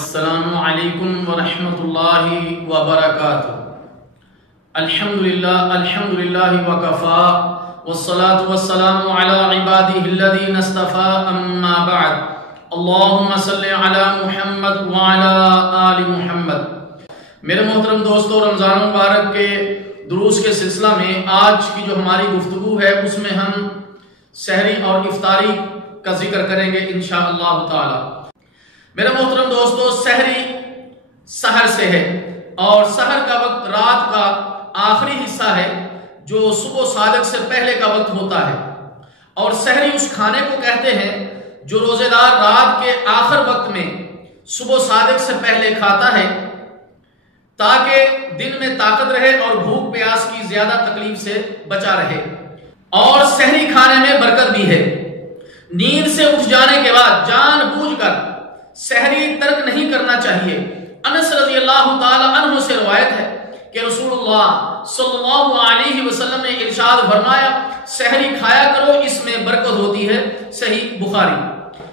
السلام علیکم ورحمۃ اللہ وبرکاتہ۔ الحمدللہ وکفا والصلاة والسلام علی عباده الذین اصطفى اما بعد اللہم صلی علی محمد وعلی آل محمد۔ میرے محترم دوستو، رمضان مبارک کے دروس کے سلسلہ میں آج کی جو ہماری گفتگو ہے اس میں ہم سحری اور افطاری کا ذکر کریں گے انشاءاللہ تعالی۔ میرے محترم دوستو، سحری سحر سے ہے اور سحر کا وقت رات کا آخری حصہ ہے جو صبح صادق سے پہلے کا وقت ہوتا ہے، اور سحری اس کھانے کو کہتے ہیں جو روزے دار رات کے آخر وقت میں صبح صادق سے پہلے کھاتا ہے تاکہ دن میں طاقت رہے اور بھوک پیاس کی زیادہ تکلیف سے بچا رہے۔ اور سحری کھانے میں برکت بھی ہے۔ نیند سے اٹھ جانے کے بعد جان بوجھ کر سحری ترک نہیں کرنا چاہیے۔ انس رضی اللہ تعالی عنہ سے روایت ہے کہ رسول اللہ صلی اللہ علیہ وسلم نے ارشاد فرمایا، سحری کھایا کرو، اس میں برکت ہوتی ہے، صحیح بخاری۔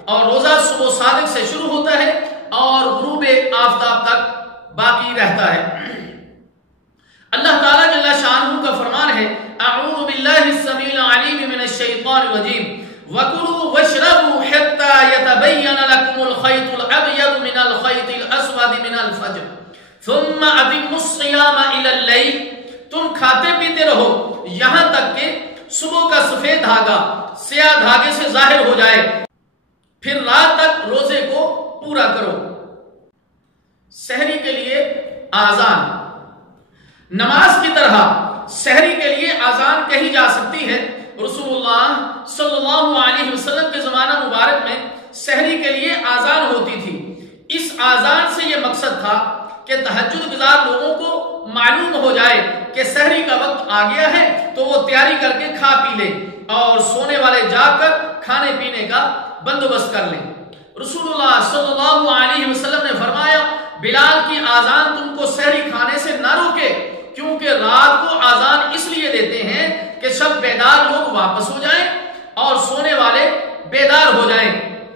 اور روزہ صبح صادق سے شروع ہوتا ہے اور غروب آفتاب تک باقی رہتا ہے۔ اللہ تعالیٰ جل شانہ کا فرمان ہے، اعوذ باللہ السمیع العلیم من الشیطان الرجیم وَكُلُوا وَاشْرَبُوا حَتَّى يَتَبَيَّنَ لَكُمُ الْخَيْطُ الْأَبْيَضُ مِنَ الْخَيْطِ الْأَسْوَدِ مِنَ الْفَجْرِ ثُمَّ أَتِمُّوا الصِّيَامَ إِلَى اللَّيْلِ۔ تم کھاتے پیتے رہو یہاں تک کہ صبح کا سفید دھاگا سیاہ دھاگے سے ظاہر ہو جائے، پھر رات تک روزے کو پورا کرو۔ سحری کے لیے آذان، نماز کی طرح سحری کے لیے آذان کہی جا سکتی ہے۔ رسول اللہ صلی اللہ علیہ وسلم کے زمانہ مبارک میں سحری کے لیے آذان ہوتی تھی۔ اس آذان سے یہ مقصد تھا کہ تہجد گزار لوگوں کو معلوم ہو جائے کہ سحری کا وقت آ گیا ہے تو وہ تیاری کر کے کھا پی لیں اور سونے والے جاگ کر کھانے پینے کا بندوبست کر لیں۔ رسول اللہ صلی اللہ علیہ وسلم نے فرمایا، بلال کی آذان تم کو سحری کھانے سے نہ روکے، کیونکہ رات کو آذان اس لیے دیتے ہیں کہ شب بیدار لوگ واپس ہو جائیں اور سونے والے بیدار ہو جائیں،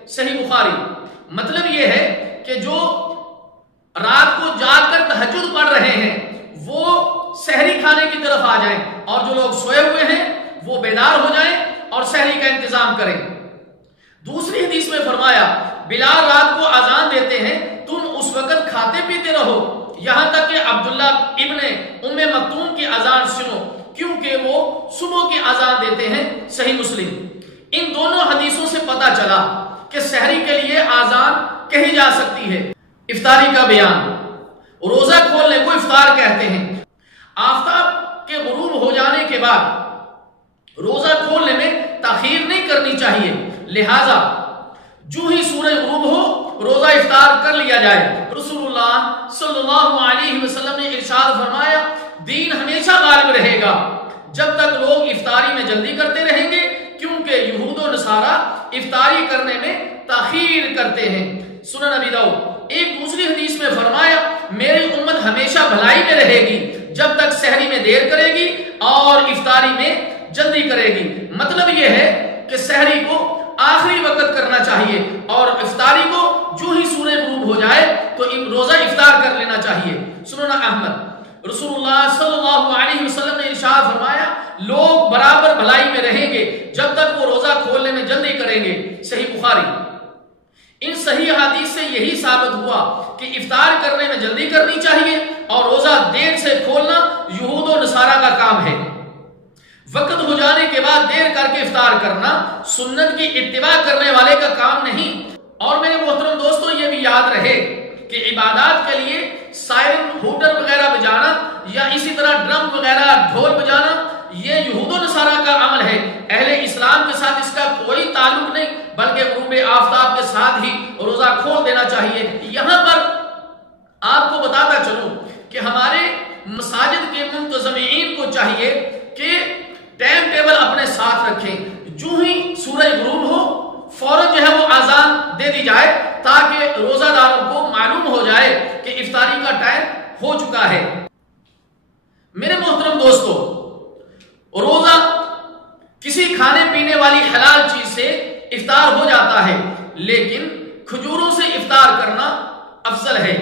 صحیح بخاری۔ مطلب یہ ہے کہ جو رات کو جاگ کر تہجد پڑھ رہے ہیں وہ سحری کھانے کی طرف آ جائیں، اور جو لوگ سوئے ہوئے ہیں وہ بیدار ہو جائیں اور سحری کا انتظام کریں۔ دوسری حدیث میں فرمایا، بلال رات کو آذان دیتے ہیں، تم اس وقت کھاتے پیتے رہو یہاں تک کہ عبداللہ ابن ام مکتوم کی آذان سنو، کیونکہ وہ صبح کی آذان دیتے ہیں، صحیح مسلم۔ ان دونوں حدیثوں سے پتہ چلا کہ سحری کے لیے آذان کہی جا سکتی ہے۔ افطاری کا بیان، روزہ کھولنے کو افطار کہتے ہیں۔ آفتاب کے غروب ہو جانے کے بعد روزہ کھولنے میں تاخیر نہیں کرنی چاہیے، لہذا جو ہی سورج غروب ہو روزہ افطار کر لیا جائے۔ رسول اللہ صلی اللہ علیہ وسلم نے ارشاد فرمایا، دین ہمیشہ غالب رہے گا جب تک لوگ افطاری میں جلدی کرتے رہیں گے، کیونکہ یہود و نصارہ افطاری کرنے میں تاخیر کرتے ہیں، سنن ابی داؤد۔ ایک دوسری حدیث میں فرمایا، میری امت ہمیشہ بھلائی میں رہے گی جب تک سحری میں دیر کرے گی اور افطاری میں جلدی کرے گی۔ مطلب یہ ہے کہ سحری کو آخری وقت کرنا چاہیے اور افطاری کو جو ہی سورج غروب ہو جائے تو روزہ افطار کر لینا چاہیے، سنن احمد۔ رسول اللہ صلی اللہ علیہ وسلم نے ارشاد فرمایا، لوگ برابر بھلائی میں رہیں گے جب تک وہ روزہ کھولنے میں جلدی کریں گے، صحیح بخاری۔ ان صحیح حدیث سے یہی ثابت ہوا کہ افطار کرنے میں جلدی کرنی چاہیے اور روزہ دیر سے کھولنا یہود و نصارہ کا کام ہے۔ وقت ہو جانے کے بعد دیر کر کے افطار کرنا سنت کی اتباع کرنے والے کا کام نہیں۔ اور میرے محترم دوستو، یہ بھی یاد رہے کہ عبادات کے لیے سائرن، ہوٹر وغیرہ بجانا یا اسی طرح ڈرم وغیرہ ڈھول بجانا یہ یہود و نصارہ کا عمل ہے، اہل اسلام کے ساتھ اس کا کوئی تعلق نہیں، بلکہ غروب آفتاب کے ساتھ ہی روزہ کھول دینا چاہیے۔ یہاں پر آپ کو بتاتا چلوں کہ ہمارے مساجد کے منتظمین کو چاہیے کہ ٹائم ٹیبل اپنے ساتھ رکھیں، جو ہی سورج غروب ہو فوراً جو ہے وہ آذان دے دی جائے تاکہ روزہ داروں کو معلوم ہو جائے کہ افطاری کا ٹائم ہو چکا ہے۔ میرے محترم دوستو، روزہ کسی کھانے پینے والی حلال چیز سے افطار ہو جاتا ہے، لیکن کھجوروں سے افطار کرنا افضل ہے۔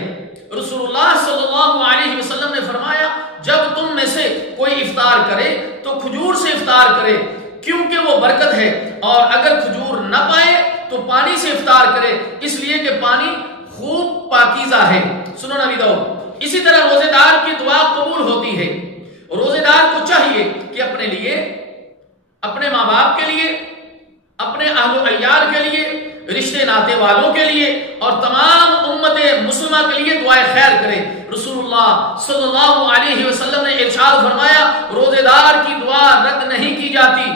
رسول اللہ صلی اللہ علیہ وسلم نے فرمایا جب تم میں سے کوئی افطار کرے تو کھجور سے افطار کرے کیونکہ وہ برکت ہے، اور اگر کھجور نہ پائے تو پانی سے افطار کرے اس لیے کہ پانی خوب پاکیزہ ہے۔ سنن ابی داؤد۔ اسی طرح روزے دار کی دعا قبول ہوتی ہے۔ روزے دار کو چاہیے کہ اپنے لیے، اپنے ماں باپ کے لیے، اپنے اہل و عیال کے لیے، رشتے ناتے والوں کے لیے اور تمام امت مسلمہ کے لیے دعائے خیر کرے۔ رسول اللہ صلی اللہ علیہ وسلم نے ارشاد فرمایا روزے دار کی دعا رد نہیں کی جاتی۔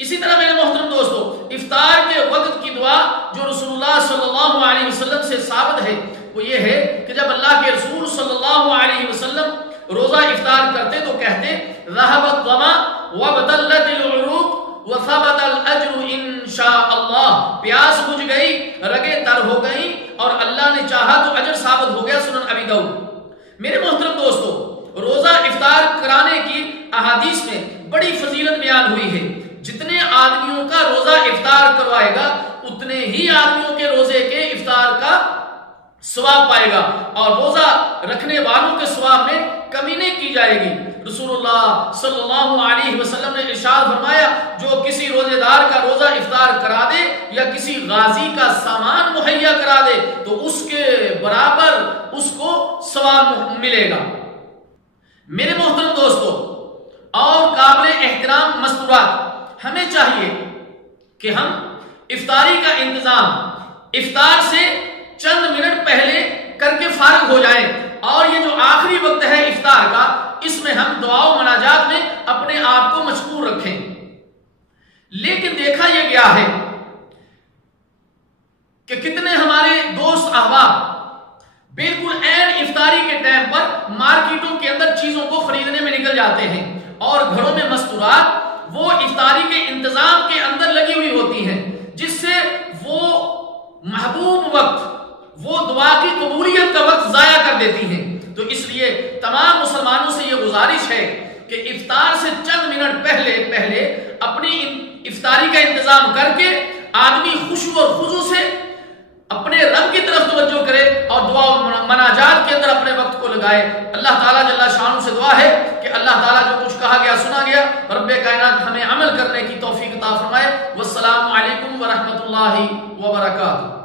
اسی طرح میرے محترم دوستو، افطار کے وقت کی دعا جو رسول اللہ صلی اللہ علیہ وسلم سے ثابت ہے وہ یہ ہے کہ جب اللہ کے رسول صلی اللہ علیہ وسلم روزہ افطار کرتے تو کہتے ذهب الظما وابتلت العروق وثبت الاجر انشاء اللہ، پیاس بجھ گئی، رگیں تر ہو گئیں اور اللہ نے چاہا تو اجر ثابت ہو گیا۔ سنن ابی داؤد۔ میرے محترم دوستو، روزہ افطار کرانے کی احادیث میں بڑی فضیلت بیان ہوئی ہے۔ جتنے آدمیوں کا روزہ افطار کروائے گا اتنے ہی آدمیوں کے روزے کے افطار کا ثواب پائے گا، اور روزہ رکھنے والوں کے ثواب میں کمی نہیں کی جائے گی۔ رسول اللہ صلی اللہ علیہ وسلم نے ارشاد فرمایا جو کسی روزے دار کا روزہ افطار کرا دے یا کسی غازی کا سامان مہیا کرا دے تو اس کے برابر اس کو ثواب ملے گا۔ میرے محترم دوستو، اور قابل احترام مستورات، ہمیں چاہیے کہ ہم افطاری کا انتظام افطار سے چند منٹ پہلے کر کے فارغ ہو جائیں، اور یہ جو آخری وقت ہے افطار کا اس میں ہم دعا و مناجات میں اپنے آپ کو مشغول رکھیں۔ لیکن دیکھا یہ گیا ہے کہ کتنے ہمارے دوست احباب بالکل عین افطاری کے ٹائم پر مارکیٹوں کے اندر چیزوں کو خریدنے میں نکل جاتے ہیں، اور گھروں میں مستورات وہ افطاری کے انتظام کے اندر لگی ہوئی ہوتی ہیں، جس سے وہ محبوب وقت، وہ دعا کی قبولیت کا وقت ضائع کر دیتی ہیں۔ تو اس لیے تمام مسلمانوں سے یہ گزارش ہے کہ افطار سے چند منٹ پہلے اپنی افطاری کا انتظام کر کے آدمی خشوع اور خضوع سے اپنے رب کی طرف توجہ کرے اور دعا و مناجات کے اندر اپنے وقت کو لگائے۔ اللہ تعالیٰ جل شانہ سے دعا ہے کہ اللہ تعالیٰ جو کچھ کہا گیا سنا گیا رب کائنات ہمیں عمل کرنے کی توفیق عطا فرمائے۔ والسلام علیکم ورحمۃ اللہ وبرکاتہ۔